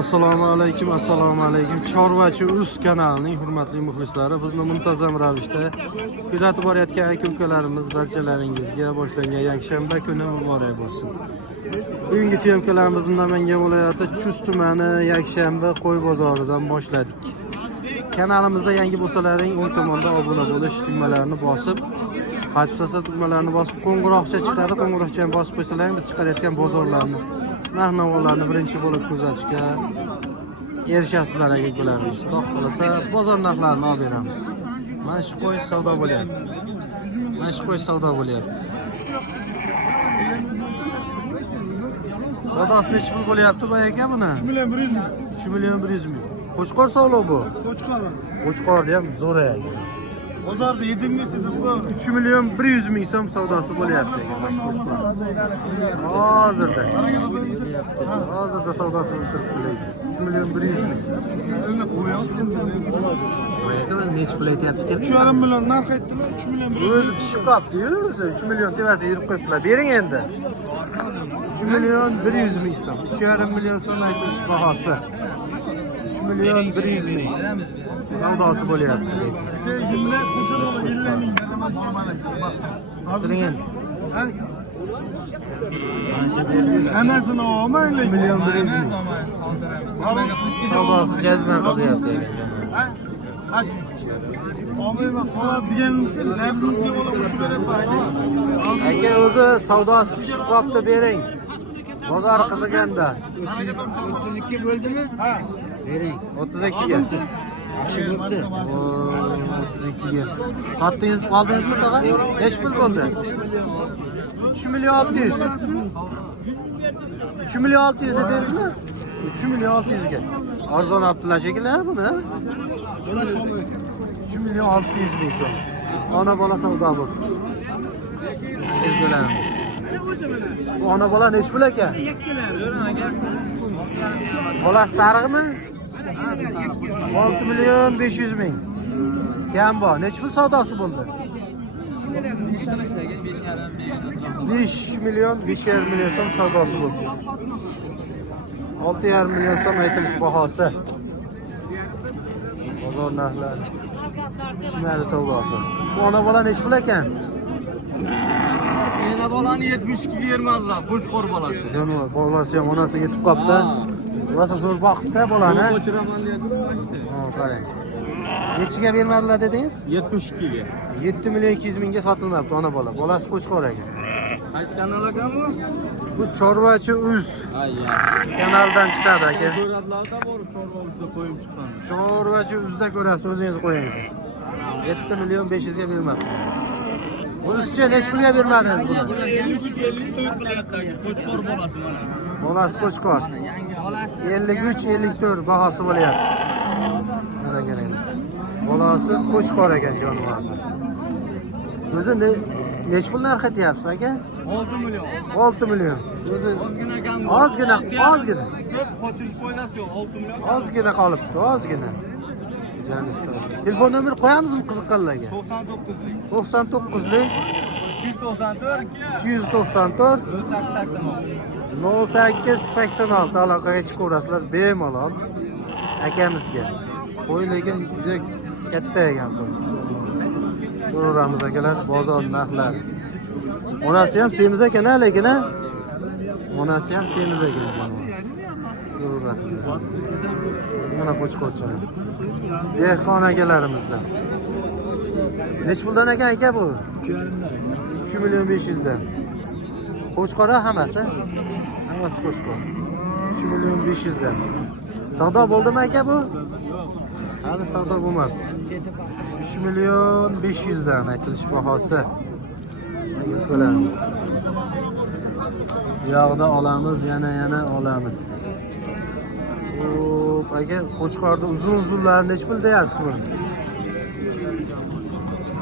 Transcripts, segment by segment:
Assalomu alaykum. Chorvachi Uz kanalining hurmatli muxlislari, bizni muntazam ravishda kuzatib borayotgan aka-ukalarimiz barchalaringizga boshlangan yakshanba kuni muborak bo'lsin. Bugungi chemkalarimizni Namangan viloyati Chust tumani yakshanba qo'y bozoridan boshladik. Kanalimizda yangi bo'lsalaring, o'ng tomonda obuna bo'lish tugmalarini bosib, qachsa tugmalarini bosib, qo'ng'iroqcha chiqadi, qo'ng'iroqchani bosib qo'ysalaring, biz chiqarayotgan bozorlarni, narx-navolarni birinchi bo'lib kuzatishga erishasizlar aka-ukalarimiz. Xudo xolasa bozor narxlarini olib beramiz. Mana shu qo'y savdo bo'lyapti. Savdosi necha pul bo'lyapti bu aka buni? 3 million 100 ming. 3 million 100 ming. Qo'chqor savdo bu. Qo'chqorni ham zo'r aka. Bozorda 7 ming deb bu. 3 million 100 ming so'm savdosi bo'lyapti aka. Mana shu qo'chqor. Hozirda savdosi bo'lib turibdi. 3 million 100 ming. Voy, necha pul aytyapti ekan? 3,5 million narx aytdilar. 3 million 100 ming. O'zi pishib qolibdi-yu, o'zi 3 million tevasiga yurib qo'yibdilar. Bering endi. 3 million 100 ming so'm. 3,5 million so'm aytilish bahosi. 3 million 100 ming savdosi bo'lyapti. Yillar qo'shilib yillarning Turing endi. Hammasini olmang. 3 million 100 ming. Savdosi jazman qilyapti ekan. Olmayman, qoladi deganingiz, nabzingizni olib qo'shib berayapman. Aka o'zi savdosi pishib qolibdi, bering. Bozor qiziganda. 32 bo'ldimi? Ha. Bering. 32 ga. Chiqibdi. 32 ga. Sotdingiz, oldingizmi tog'a? Necha pul bo'ldi? 3 million 600. 3 million 600 dedingizmi? 3 million 600 ga. Arzon olibdilar shekilli buni. 3 million 600 ming so'm. Ona bola savdo bo'libdi. Ergolarimiz. Bu ona bola necha pul ekan? Bola sariqmi? 6 million 500 ming. Kam bor. Necha pul savdosi bo'ldi? 5 million 5,5 million so'm savdosi bo'ldi. 6,5 million so'm aytilish bahosi. Bozor narxlari. Shimali savdosi. Bu ona bola necha pul ekan? Ena bolani 72 ga bermadilar, qo'shqor bolasi. Jonivor, bolasi ham onasiga yetib qolibdi. Rosa zo'r boqibdi bolani. Ko'chiraman deyapti. Ha, qarang. Nechiga bermadilar dedingiz? 72 ga. 7 million 200 mingga sotilmabdi ona bola. Bolasi qo'chqor ekan. Qaysi kanal ekan bu? Bu Chorvachi Uz kanaldan chiqadi aka. Ko'radlarda bor, Chorvachi'da qo'yib chiqqan. Chorvachi Uzda ko'rasiz, o'zingiz qo'yingiz. 7 million 500 ga bermabdi. Bunisicha necha pulga bermadingiz buni? 53 qo'chqor bolasi mana. Bolasi qo'chqor. 53-54 bahosi bo'lyapti. Mana qarang. Bolasi qo'chqor ekan jonivorni. O'zi necha pul narx aytyapsiz aka? 6 million. 6 million. O'zi ozgina. Qochirish foydasi yo'q, 6 million. Ozgina qolibdi, ozgina. Telefon nomer qo'yamizmi qiziqqanlarga? 99lik 294 0886 aloqaga chiqaverasizlar bemalol akamizga. Qo'y lekin juda katta ekan qo'y. Ko'ramiz akalar bozor narxlari. Onasi ham semiz ekan, lekin onasi ham semiz ekan. Ko'rasizlar. Mana qo'chqorcha. Dehqon akalarimizdan. Necha puldan ekan aka bu? 3 million 500 dan. Qo'chqora hammasi? Hammasi qo'chqor. 3 million 500 dan. Savdo bo'ldimi aka bu? Hali savdo bo'lmadi. 3 million 500 dan aytilish bahosi. Qo'yamiz. Yog'da olamiz, yana olamiz. Hop, aka qo'chqorda uzun-uzunlar necha pul deyapsiz buni?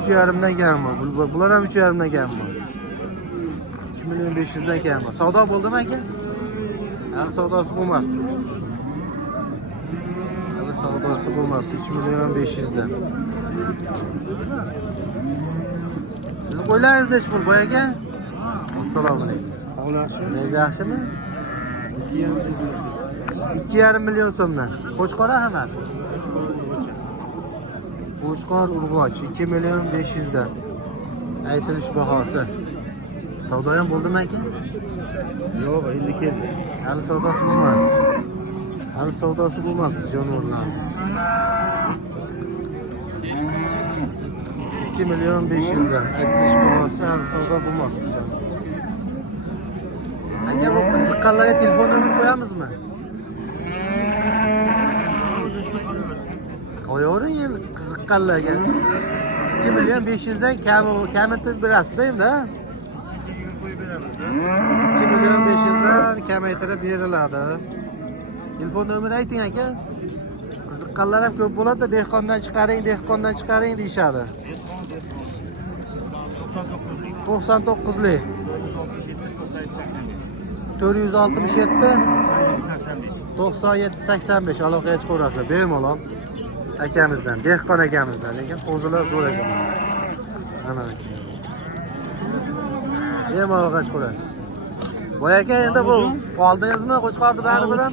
3,5 dan kam bor. Bular ham 3,5 dan kam bor. 3 million 500 dan kam bor. Savdo bo'ldimi aka? Hali savdosi bo'lmadi. 3 million 500 dan. Siz qo'ylaringiz necha pul boy aka? Assalomu alaykum. Siz yaxshimi? 2,5 milyon so'mdan. Qo'chqor emas. Qo'chqor urg'och 2 milyon 500 dan. Aytilish bahosi. Savdo ham bo'ldimi aka? Yo'q, endi keldi. Hali savdosi bo'lmadi. Hali savdosi bo'lmabdi jonivorlar. 2 milyon 500 dan. Aytilish bahosi hali savdo bo'lmabdi. Aka bu qiziqqanlarga telefon nomer qo'yamizmi? Qo'yavering endi qiziqqanlarga. 2 milyon 500 dan kamini berasiz-da endi. 2 milyon 500 dan kamaytirib beriladi. Telefon nomeri ayting aka. Qiziqqanlar ham ko'p bo'ladi, dehqondan chiqaring deyshadi. 99lik 467 97 85 aloqaga chiqaverasizlar bemalol akamizdan, dehqon akamizdan, lekin qo'zilar zo'r ekan. Mana bemalol chiqaverasiz. Voy aka, endi bu oldingizmi qo'chqorni baribir ham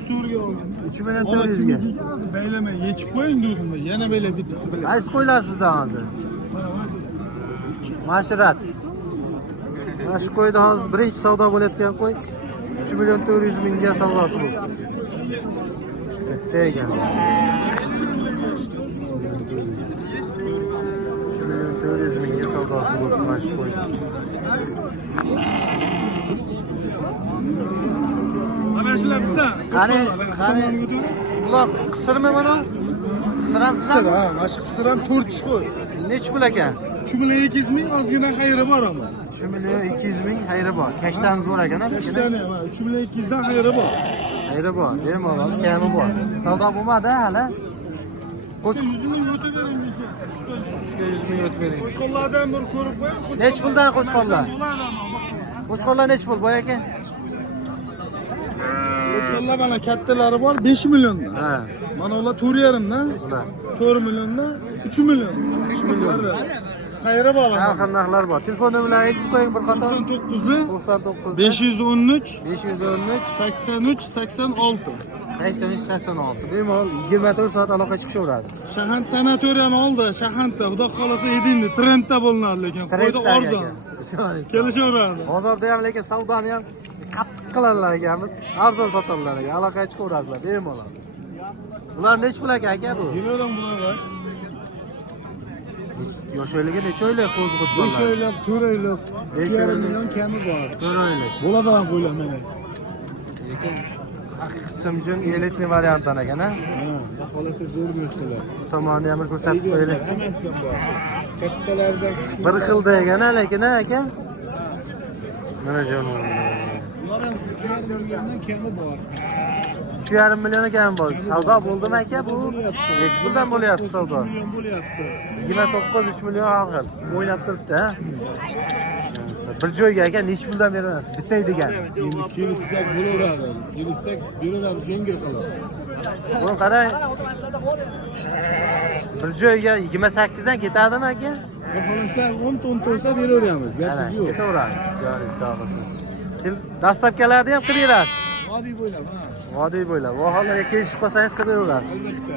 3 million 400 ga. Baylamay yechib qo'ying do'stimlar. Yana baylab ketibdi. Qaysi qo'ylar sizdan hozir? Mashrat. Mana shu qo'yda hozir birinchi savdo bo'layotgan qo'y 3 million 400 mingga savdosi bo'ldi. Katta ekan. 3 million 400 mingga savdosi bo'ldi mana shu qo'y. Mana shular bizda. Qani, buloq qisirmi mana? Qisir ham Qisir, ha, mana shu qisir ham 4 tush qo'y. Nech pul ekan? 3 million 200 ming ozgina xayri bor ama. 3 million 200 ming xayri bor. Kashdan zo'r ekan-a? Kashdan ham 3 million 200 dan xayri bor. Xayri bor, bemalol kami bor. Savdo bo'lmadi hali. Qo'ch 100 ming o'tavering ekan. 100 ming o'tavering. Qo'chqorlardan bir ko'rib qo'ying. Nech puldan qo'chqorlar? Qo'chqorlar nech pul boy aka? Qo'chqorlar mana kattalari bor 5 milliondan. Ha, Mana ular 4,5 dan, ular. 4 milliondan 3 million. 3 million. Xayri bor Har ama. xil narxlar bor. Telefon nomerlarini aytib qo'ying bir qator. 99 99 513 513 83 86. 83 86. Bemalol 24 soat aloqa chiqishaveradi. Shahant sanatoriyani oldi, Shahantda xudo xolasa Edinda trendda bo'linadi lekin qo'yda arzon. Kelishaveradi. Bozorda ham lekin savdoni ham qattiq qiladilar ekamiz. Arzon sotadilar ekan. Aloqaga chiqaverasizlar bemalol. Ular nech pul aka bu? Bilaram bular. Yosh oyligi necha oylik qo'zi 5 qo'chqorlar? oylik, 4 oylik, 2,5 million kami bor. 4 oylik. Bo'ladi ham qo'ylar mana. Lekin haqiqiy simjon elitni variantdan ekan-a? Ha, xolasa zo'r bersalar. Bu tomonni ham bir ko'rsatib qo'yaylik. Hammasidan bor. Kattalardan kichik. Bir xilda ekan-a lekin aka. Mana jonim. Ular ham 3,5 milliondan kami bor. 3,5 million kami bor. Savdo bo'ldimi aka bu? Nech puldan bo'lyapti savdo? 3 million bo'lyapti. 29 3 million har xil. O'ynab turibdi, ha? Bir joyga aka nech puldan berasiz? Bitta degan. Endi kelishsak bo'laveradi. Kelishsak beramiz, yengil qilib. Buni qarang. Bir joyga 28 dan ketadimi aka? Xolasa 10 ton to'sa beraveramiz. Ana, Gap yo'q. ketaveradi. Joningiz sog' bo'lsin. Dastlabkalarni ham qilib berasiz. Vodiy bo'ylab, ha. Vodiy bo'ylab. Vaholarga kelishib qolsangiz qilib beraverasiz. Albatta.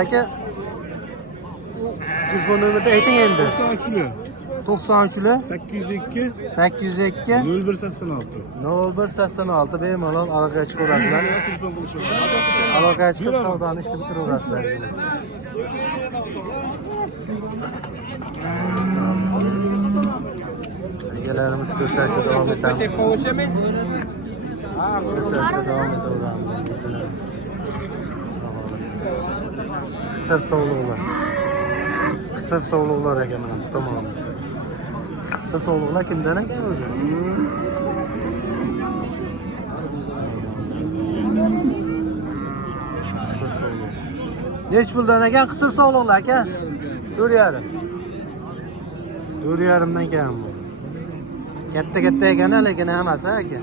Aka, telefon nomerini ayting endi. 93lar 802 802 0186. 0186 bemalol aloqaga chiqaverasizlar. Aloqaga chiqib savdoni ishni bitiraverasizlar. Egalarimiz ko'rsatishda davom etamiz. Ko'rsatishda davom etaveramiz. egalarimiz. Qisir sovliqlar. Qisir sovliqlar ekan mana bu tomonda. Qisir sovliqlar kimdan ekan o'zi? Qisir sovliq. Nech puldan ekan qisir sovliqlar aka? 4,5. 4,5 dan kam bu. Katta ekan lekin hammasi aka.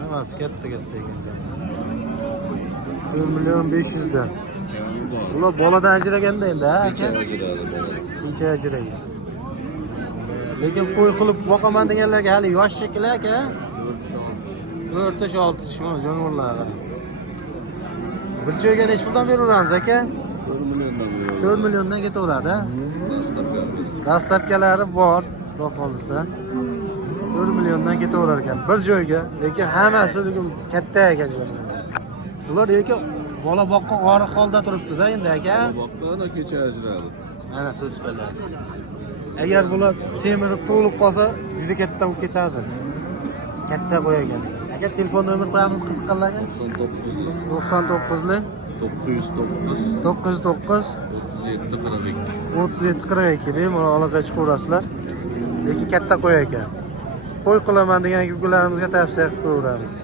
Hammasi katta ekan. 1 million 500 dan. Ular boladan ajraganda endi, ha aka? Kecha ajragan. Lekin qo'y qilib boqaman deganlarga hali yosh shekilli aka. 4 6 shimo jonivorlar. Bir joyga necha puldan beraveramiz aka? 4 milliondan ketaveradi. Dastlabkalari bor, xudo xolisa. 4 milliondan ketaverar ekan bir joyga, lekin hammasi katta ekan. Ular lekin bola boqqan oriq holda turibdi-da endi aka. Boqqan kecha ajraldi. Mana so'z qiladi. Agar bular semirib to'lib qolsa, juda katta bo'lib ketadi. Katta qo'yagan. Aka telefon nomer qo'yamiz qiziqqanlarga. 99lik 909 37 42 bemalol aloqa chiqaverasizlar. Lekin katta qo'y ekan. Qo'y qilaman degan yukularimizga tavsiya qilib qo'yamiz.